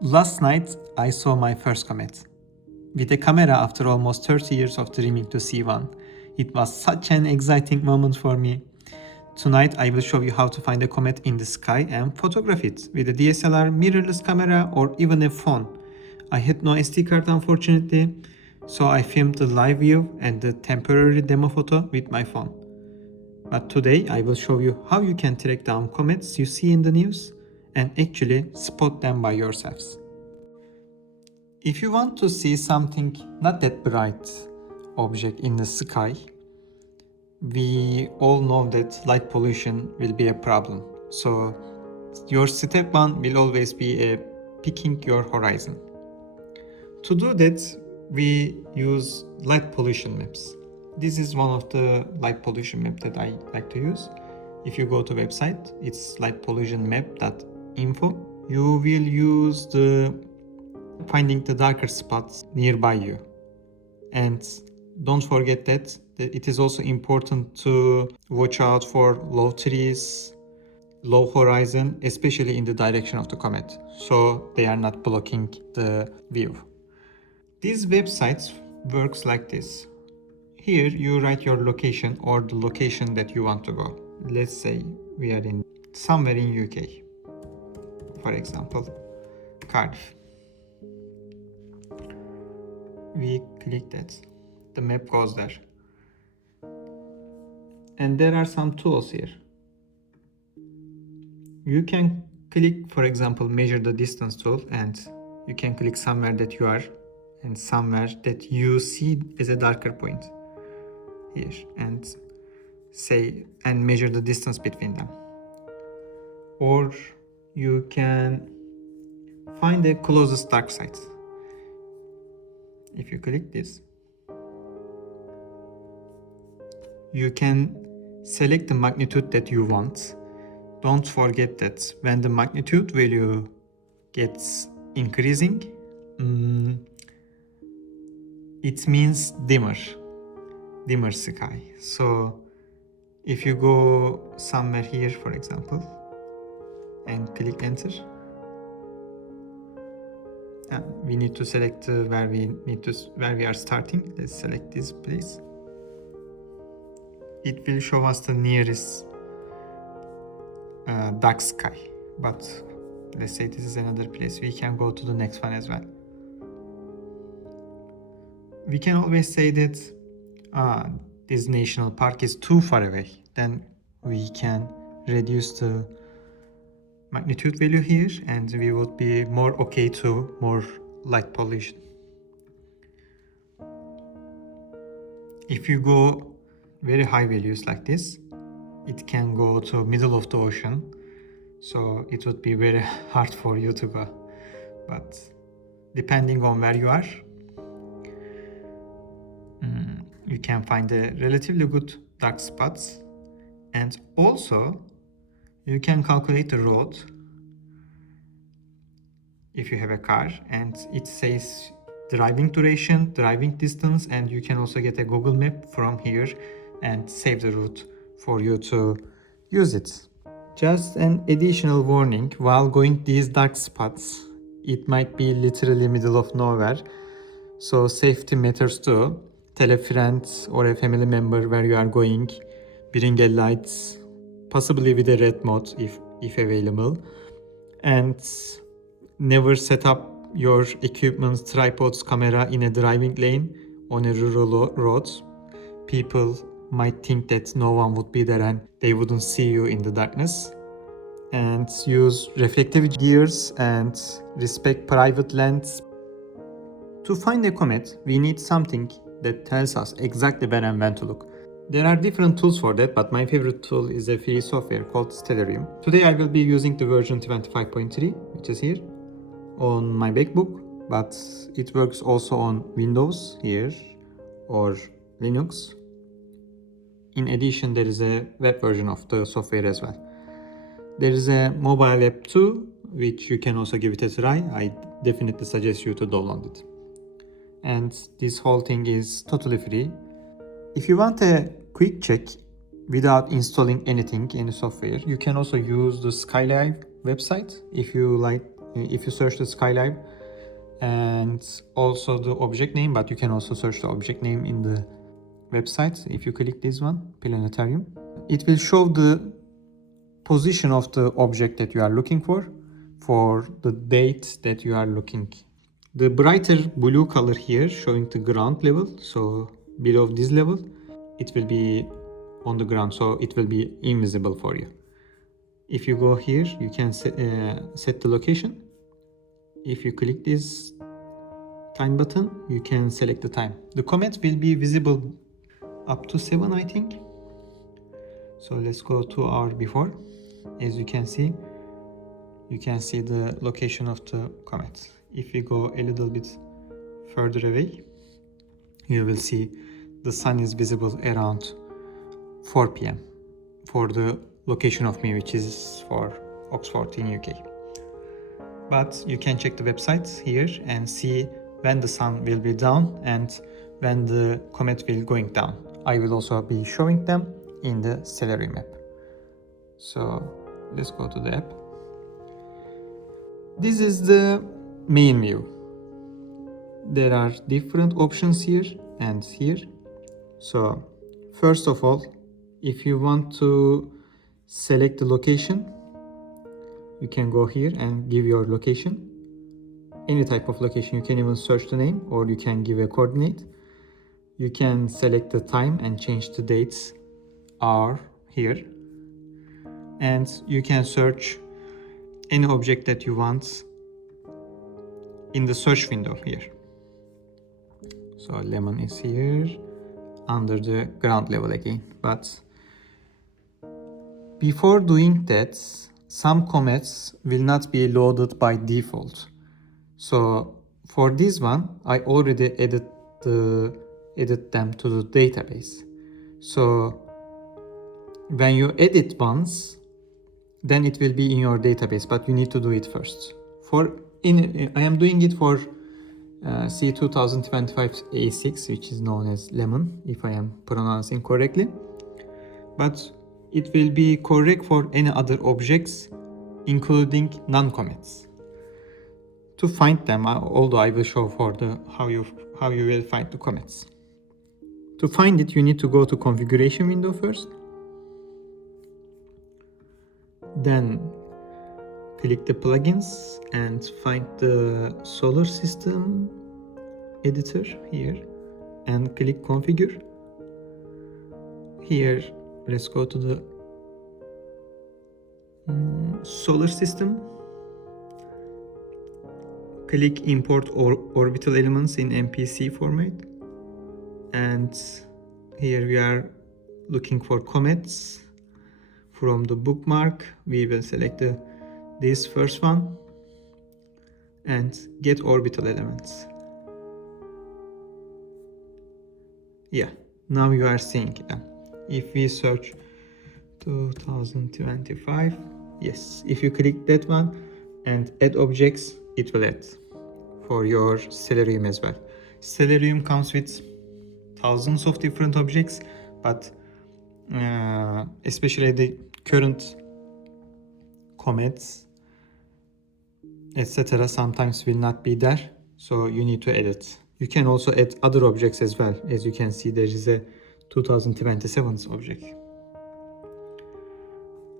Last night, I saw my first comet. With a camera after almost 30 years of dreaming to see one. It was such an exciting moment for me. Tonight, I will show you how to find a comet in the sky and photograph it with a DSLR, mirrorless camera, or even a phone. I had no SD card unfortunately, so I filmed the live view and the temporary demo photo with my phone. But today I will show you how you can track down comets you see in the news and actually spot them by yourselves. If you want to see something not that bright object in the sky, we all know that light pollution will be a problem. So your step one will always be picking your horizon. To do that, we use light pollution maps. This is one of the light pollution map that I like to use. If you go to website, it's lightpollutionmap.info. You will use the finding the darker spots nearby you. And don't forget that it is also important to watch out for low trees, low horizon, especially in the direction of the comet, so they are not blocking the view. These websites works like this. Here you write your location or the location that you want to go. Let's say we are in somewhere in UK, for example, Cardiff. We click that. The map goes there. And there are some tools here. You can click, for example, measure the distance tool, and you can click somewhere that you are and somewhere that you see as a darker point here, and say and measure the distance between them. Or you can find the closest dark site. If you click this, you can select the magnitude that you want. Don't forget that when the magnitude value gets increasing, it means dimmer sky. So if you go somewhere here, for example, and click enter, we need to select where we are starting. Let's select this place. It will show us the nearest dark sky, but let's say this is another place. We can go to the next one as well. We can always say that this national park is too far away. Then we can reduce the magnitude value here, and we would be more okay to more light pollution. If you go very high values like this, it can go to middle of the ocean, so it would be very hard for you to go. But depending on where you are, you can find a relatively good dark spots. And also you can calculate the road if you have a car, and it says driving duration, driving distance, and you can also get a Google map from here and save the route for you to use it. Just an additional warning, while going these dark spots, it might be literally middle of nowhere, so safety matters too. Tell a friend or a family member where you are going, bring a light, possibly with a red mode if available, and never set up your equipment, tripods, camera in a driving lane on a rural road. People might think that no one would be there and they wouldn't see you in the darkness. And use reflective gears and respect private lands. To find a comet, we need something that tells us exactly where and when to look. There are different tools for that, but my favorite tool is a free software called Stellarium. Today I will be using the version 25.3, which is here on my MacBook, but it works also on Windows here or Linux. In addition, there is a web version of the software as well. There is a mobile app too, which you can also give it a try. I definitely suggest you to download it. And this whole thing is totally free. If you want a quick check without installing any software, you can also use the Skylive website. If you if you search the Skylab and also the object name, but you can also search the object name in the website. If you click this one, planetarium, it will show the position of the object that you are looking for the date that you are looking. The brighter blue color here showing the ground level, so below this level it will be on the ground, so it will be invisible for you. If you go here, you can set the location. If you click this time button, you can select the time. The comet will be visible up to 7, I think. So let's go 2 hours before. As you can see the location of the comet. If we go a little bit further away, you will see the sun is visible around 4 p.m. for the location of me, which is for Oxford in UK. But you can check the website here and see when the sun will be down and when the comet will going down. I will also be showing them in the Stellarium app. So let's go to the app. This is the main view. There are different options here and here. So first of all, if you want to select the location, you can go here and give your location, any type of location. You can even search the name, or you can give a coordinate. You can select the time and change the dates, hour here, and you can search any object that you want in the search window here. So lemon is here under the ground level again. But before doing that, some comets will not be loaded by default. So for this one, I already added them to the database. So when you edit once, then it will be in your database, but you need to do it first. I am doing it for C2025A6, which is known as Lemon, if I am pronouncing correctly. But it will be correct for any other objects, including non-comets. To find them, although I will show for how you will find the comets. To find it, you need to go to configuration window first. Then click the plugins and find the solar system editor here and click configure. Here, let's go to the solar system. Click import orbital elements in MPC format. And here we are looking for comets. From the bookmark, we will select this first one and get orbital elements. Yeah, now you are seeing them. If we search 2025, yes, if you click that one and add objects, it will add for your Stellarium as well. Stellarium comes with thousands of different objects, but especially the current comets, etc., sometimes will not be there, so you need to edit. You can also add other objects as well. As you can see, there is a 2027 object.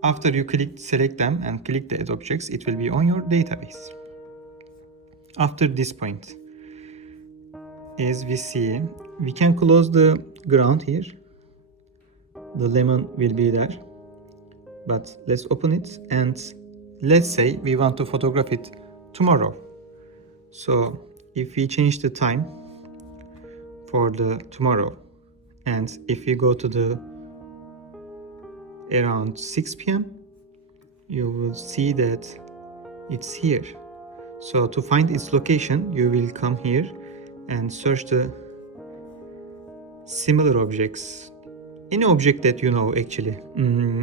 After you select them and click the add objects, it will be on your database. After this point, as we see, we can close the ground here. The lemon will be there, but let's open it and let's say we want to photograph it tomorrow. So if we change the time for the tomorrow, and if we go to the around 6 p.m, you will see that it's here. So to find its location, you will come here and search the similar objects. Any object that you know, actually.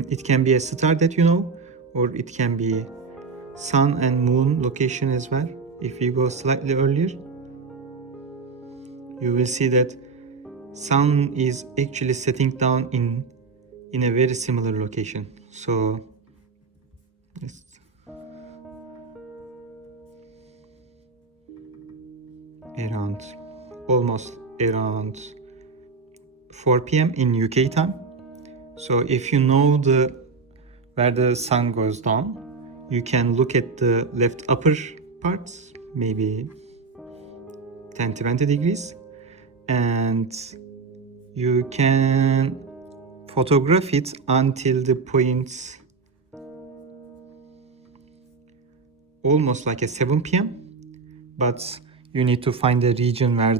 It can be a star that you know, or it can be sun and moon location as well. If you go slightly earlier, you will see that sun is actually setting down in a very similar location. So around almost around 4 p.m. in UK time. So if you know where the sun goes down, you can look at the left upper parts, maybe 10-20 degrees, and you can photograph it until the point almost like a 7 p.m. But you need to find a region where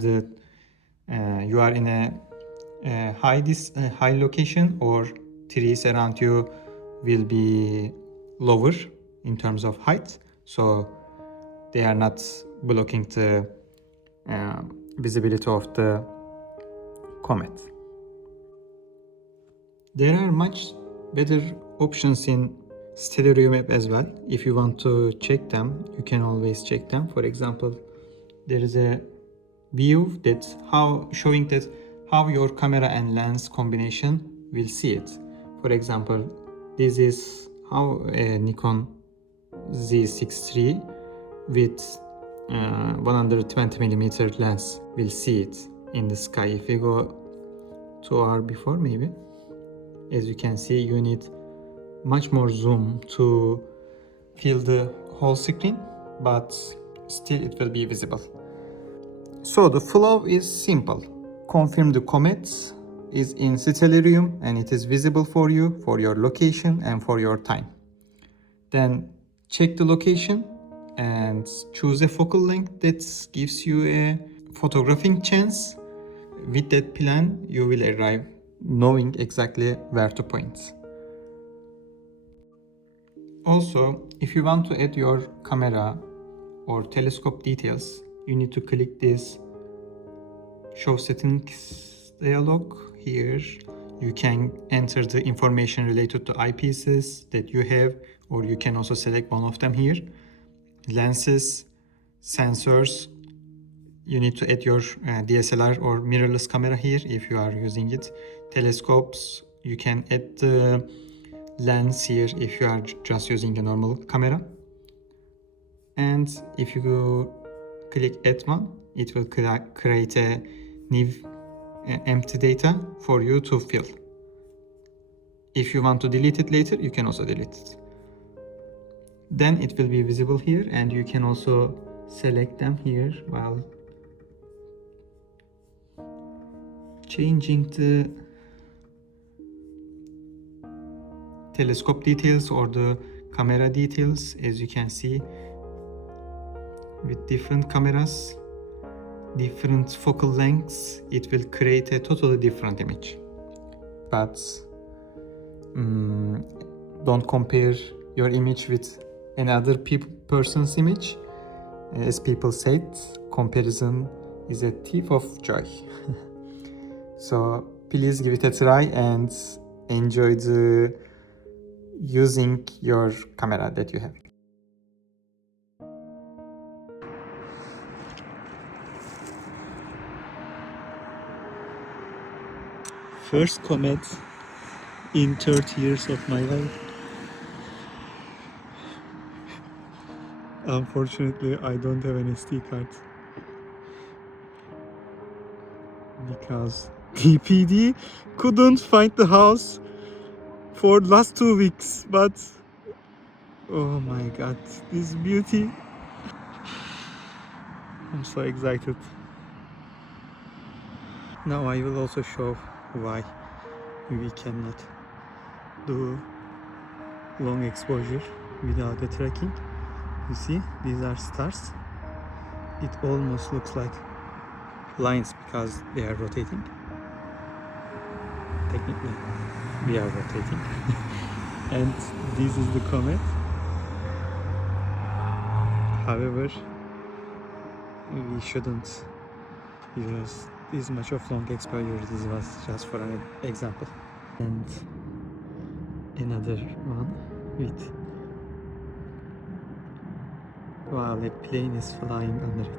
you are in a high location, or trees around you will be lower in terms of height, so they are not blocking the visibility of the comet. There are much better options in Stellarium app as well. If you want to check them, you can always check them. For example, there is a view showing how your camera and lens combination will see it. For example, this is how a Nikon Z6 III with 120mm lens will see it in the sky. If we go 2 hours before, maybe, as you can see, you need much more zoom to fill the whole screen, but still it will be visible. So the flow is simple. Confirm the comet is in Stellarium and it is visible for you, for your location and for your time. Then check the location and choose a focal length that gives you a photographing chance. With that plan, you will arrive knowing exactly where to point. Also, if you want to add your camera or telescope details, you need to click this Show Settings dialog. Here you can enter the information related to eyepieces that you have, or you can also select one of them here. Lenses, sensors, you need to add your DSLR or mirrorless camera here if you are using it. Telescopes, you can add the lens here if you are just using a normal camera. And if you click add one, it will create a new empty data for you to fill. If you want to delete it later, you can also delete it. Then it will be visible here, and you can also select them here while changing the telescope details or the camera details. As you can see, with different cameras, different focal lengths, it will create a totally different image. But don't compare your image with another person's image. As people said, comparison is a thief of joy. So please give it a try and enjoy using your camera that you have. First comet in 30 years of my life. Unfortunately, I don't have an SD card because DPD couldn't find the house for the last 2 weeks, but oh my god, this beauty. I'm so excited. Now I will also show why we cannot do long exposure without the tracking. You see, these are stars. It almost looks like lines because they are rotating. Technically, we are rotating. And this is the comet. However, we shouldn't use this much of long exposure. This was just for an example. And another one with while a plane is flying under it.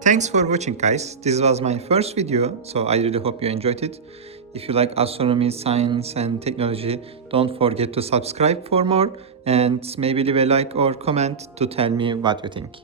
Thanks for watching, guys. This was my first video, so I really hope you enjoyed it. If you like astronomy, science and technology, don't forget to subscribe for more and maybe leave a like or comment to tell me what you think.